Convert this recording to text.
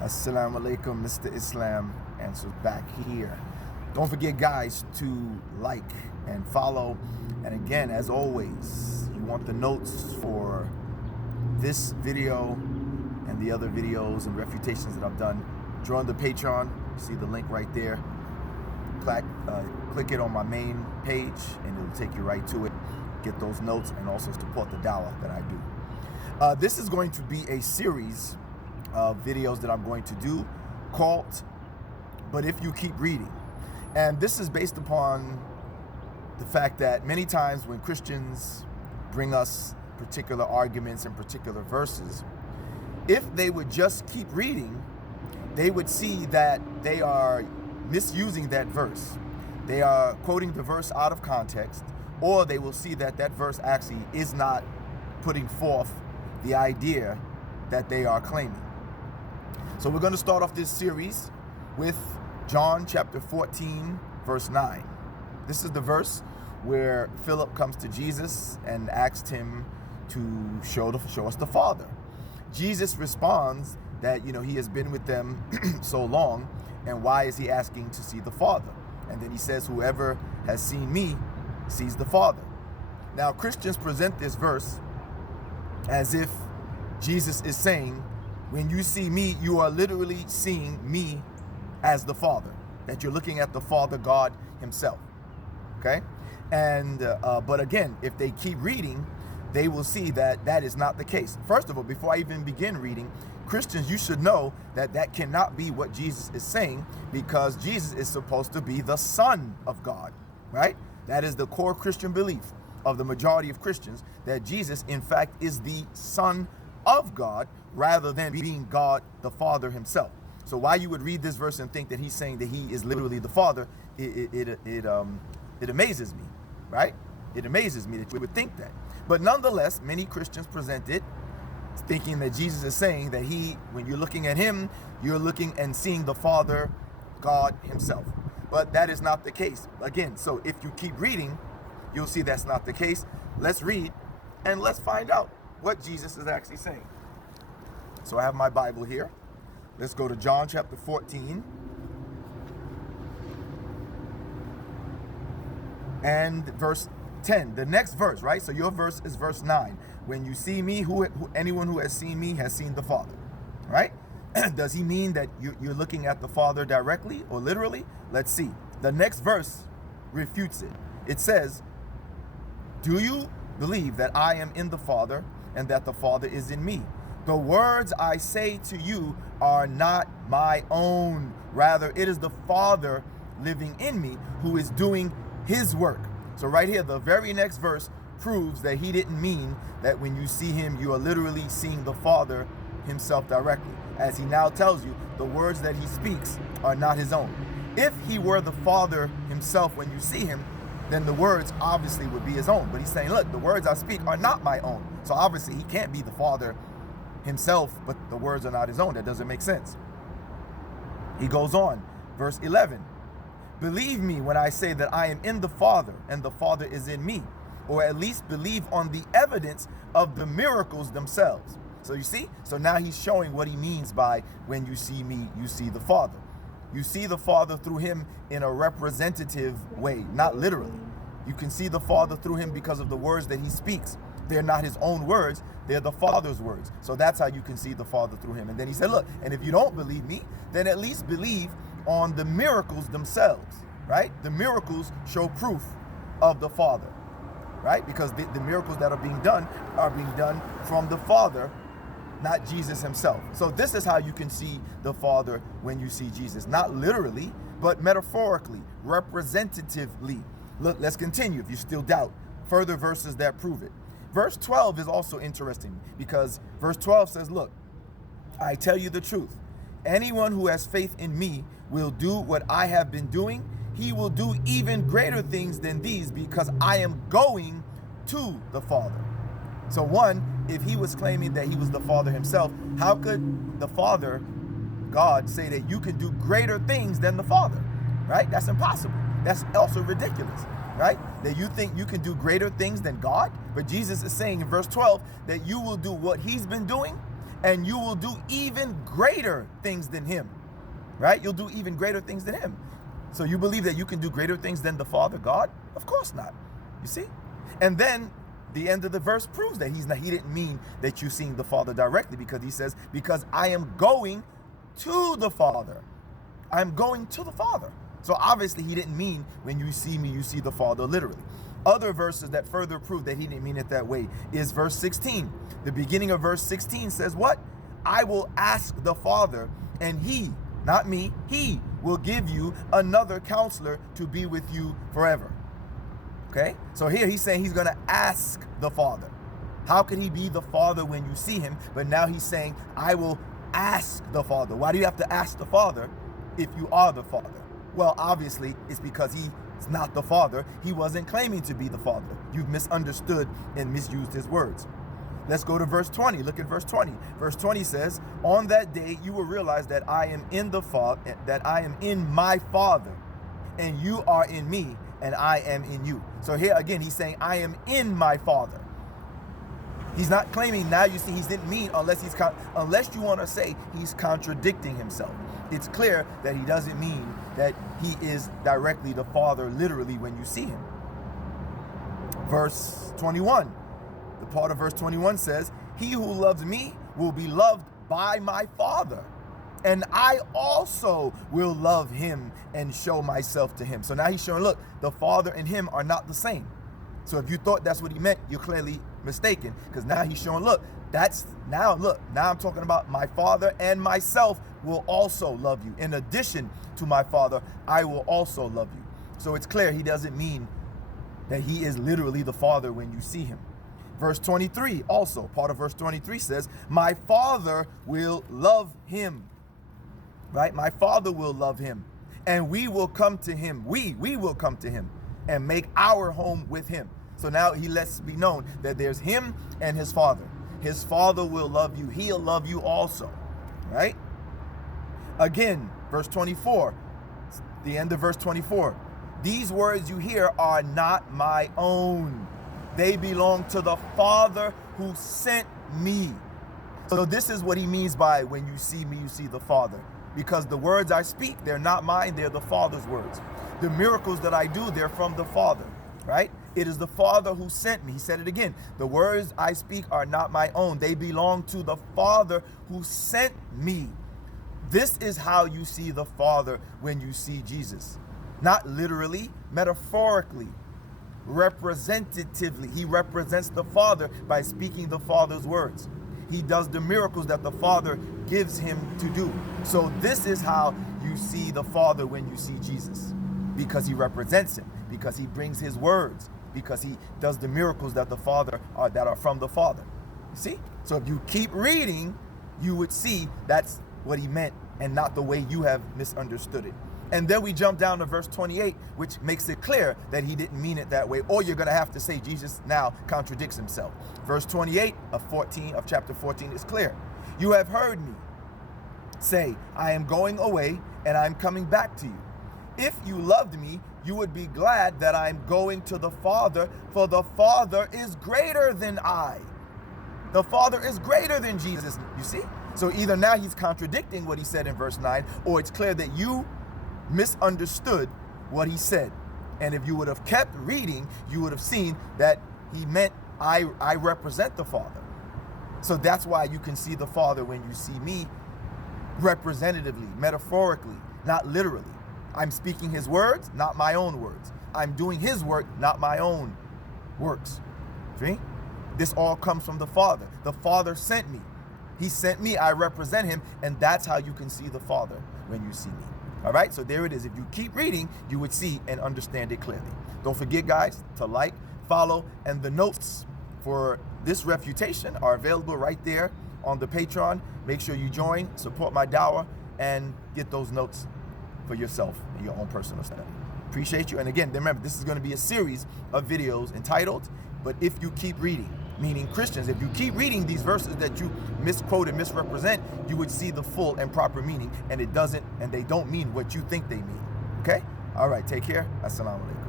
Assalamu alaikum, Mr. Islam Answers back here. Don't forget, guys, to like and follow. And again, as always, you want the notes for this video and the other videos and refutations that I've done. Join the Patreon. See the link right there. Click it on my main page and it'll take you right to it. Get those notes and also support the dawah that I do. This is going to be a series of videos that I'm going to do called But If You Keep Reading. And this is based upon the fact that many times when Christians bring us particular arguments and particular verses, if they would just keep reading, they would see that they are misusing that verse. They are quoting the verse out of context, or they will see that that verse actually is not putting forth the idea that they are claiming. So we're going to start off this series with John chapter 14, verse 9. This is the verse where Philip comes to Jesus and asks him to show us the Father. Jesus responds that, he has been with them so long, and why is he asking to see the Father? And then he says, whoever has seen me sees the Father. Now, Christians present this verse as if Jesus is saying, when you see me, you are literally seeing me as the Father, that you're looking at the Father God himself, okay? And but again, if they keep reading, they will see that that is not the case. First of all, before I even begin reading, Christians, you should know that that cannot be what Jesus is saying, because Jesus is supposed to be the Son of God, right? That is the core Christian belief of the majority of Christians, that Jesus, in fact, is the Son of God rather than being God the Father himself. So why you would read this verse and think that he's saying that he is literally the Father, it amazes me, right? It amazes me that you would think that. But nonetheless, many Christians present it thinking that Jesus is saying that when you're looking at him, you're looking and seeing the Father God himself. But that is not the case. Again, so if you keep reading, you'll see that's not the case. Let's read and let's find out what Jesus is actually saying. So I have my Bible here. Let's go to John chapter 14 and verse 10. The next verse, right? So your verse is verse 9. When you see me, anyone who has seen me has seen the Father, right? Does he mean that you're looking at the Father directly or literally? Let's see. The next verse refutes it. It says, do you believe that I am in the Father and that the Father is in me? The words I say to you are not my own. Rather, it is the Father living in me who is doing his work. So right here, the very next verse proves that he didn't mean that when you see him, you are literally seeing the Father himself directly. As he now tells you, the words that he speaks are not his own. If he were the Father himself when you see him, then the words obviously would be his own. But he's saying, look, the words I speak are not my own. So obviously he can't be the Father himself, but the words are not his own. That doesn't make sense. He goes on, verse 11. Believe me when I say that I am in the Father and the Father is in me, or at least believe on the evidence of the miracles themselves. So you see, so now he's showing what he means by when you see me, you see the Father. You see the Father through him in a representative way, not literally. You can see the Father through him because of the words that he speaks. They're not his own words, they're the Father's words. So that's how you can see the Father through him. And then he said, look, and if you don't believe me, then at least believe on the miracles themselves, right? The miracles show proof of the Father, right? Because the miracles that are being done from the Father, not Jesus himself. So this is how you can see the Father when you see Jesus. Not literally, but metaphorically, representatively. Look, let's continue if you still doubt. Further verses that prove it. Verse 12 is also interesting because verse 12 says, look, I tell you the truth. Anyone who has faith in me will do what I have been doing. He will do even greater things than these because I am going to the Father. So one, if he was claiming that he was the Father himself, how could the Father, God, say that you can do greater things than the Father, right? That's impossible. That's also ridiculous, right? That you think you can do greater things than God. But Jesus is saying in verse 12 that you will do what he's been doing and you will do even greater things than him. Right? You'll do even greater things than him. So you believe that you can do greater things than the Father God? Of course not. You see? And then the end of the verse proves that he didn't mean that you're seeing the Father directly, because he says, because I am going to the Father. I'm going to the Father. So obviously he didn't mean when you see me, you see the Father literally. Other verses that further prove that he didn't mean it that way is verse 16. The beginning of verse 16 says what? I will ask the Father, and he, not me, he will give you another counselor to be with you forever. Okay? So here he's saying he's going to ask the Father. How could he be the Father when you see him? But now he's saying, I will ask the Father. Why do you have to ask the Father if you are the Father? Well, obviously, it's because he's not the Father. He wasn't claiming to be the Father. You've misunderstood and misused his words. Let's go to verse 20. Look at verse 20. Verse 20 says, on that day you will realize that I am in the Father, that I am in my Father, and you are in me, and I am in you. So here again, he's saying, I am in my Father. He's not claiming, now you see, he didn't mean unless you want to say he's contradicting himself. It's clear that he doesn't mean that he is directly the Father literally when you see him. Verse 21. The part of verse 21 says, he who loves me will be loved by my Father, and I also will love him and show myself to him. So now he's showing, look, the Father and him are not the same. So if you thought that's what he meant, you're clearly mistaken, because now he's showing, look, now I'm talking about my Father and myself will also love you. In addition to my Father, I will also love you. So it's clear he doesn't mean that he is literally the Father when you see him. Verse 23 also, part of verse 23 says, my Father will love him. Right? My Father will love him, and we will come to him. We will come to him and make our home with him. So now he lets it be known that there's him and his Father. His Father will love you. He'll love you also. Right? Again, verse 24, the end of verse 24. These words you hear are not my own. They belong to the Father who sent me. So this is what he means by when you see me, you see the Father. Because the words I speak, they're not mine, they're the Father's words. The miracles that I do, they're from the Father, right? It is the Father who sent me. He said it again. The words I speak are not my own. They belong to the Father who sent me. This is how you see the Father when you see Jesus. Not literally, metaphorically, representatively. He represents the Father by speaking the Father's words. He does the miracles that the Father gives him to do. So this is how you see the Father when you see Jesus, because he represents him, because he brings his words, because he does the miracles that the Father that are from the Father. You see? So if you keep reading, you would see that's what he meant and not the way you have misunderstood it. And then we jump down to verse 28, which makes it clear that he didn't mean it that way, or you're going to have to say Jesus now contradicts himself. Verse 28 of chapter 14 is clear. You have heard me say, I am going away and I'm coming back to you. If you loved me, you would be glad that I'm going to the Father, for the Father is greater than I. The Father is greater than Jesus, you see? So either now he's contradicting what he said in verse 9, or it's clear that you misunderstood what he said. And if you would have kept reading, you would have seen that he meant I represent the Father. So that's why you can see the Father when you see me representatively, metaphorically, not literally. I'm speaking his words, not my own words. I'm doing his work, not my own works. See? This all comes from the Father. The Father sent me. He sent me, I represent him, and that's how you can see the Father when you see me. All right, so there it is. If you keep reading, you would see and understand it clearly. Don't forget, guys, to like, follow, and the notes for this refutation are available right there on the Patreon. Make sure you join, support my dawah, and get those notes for yourself in your own personal study. Appreciate you. And again, remember, this is going to be a series of videos entitled, But If You Keep Reading, meaning Christians, if you keep reading these verses that you misquote and misrepresent, you would see the full and proper meaning, and they don't mean what you think they mean. Okay? All right, take care. Assalamu alaikum.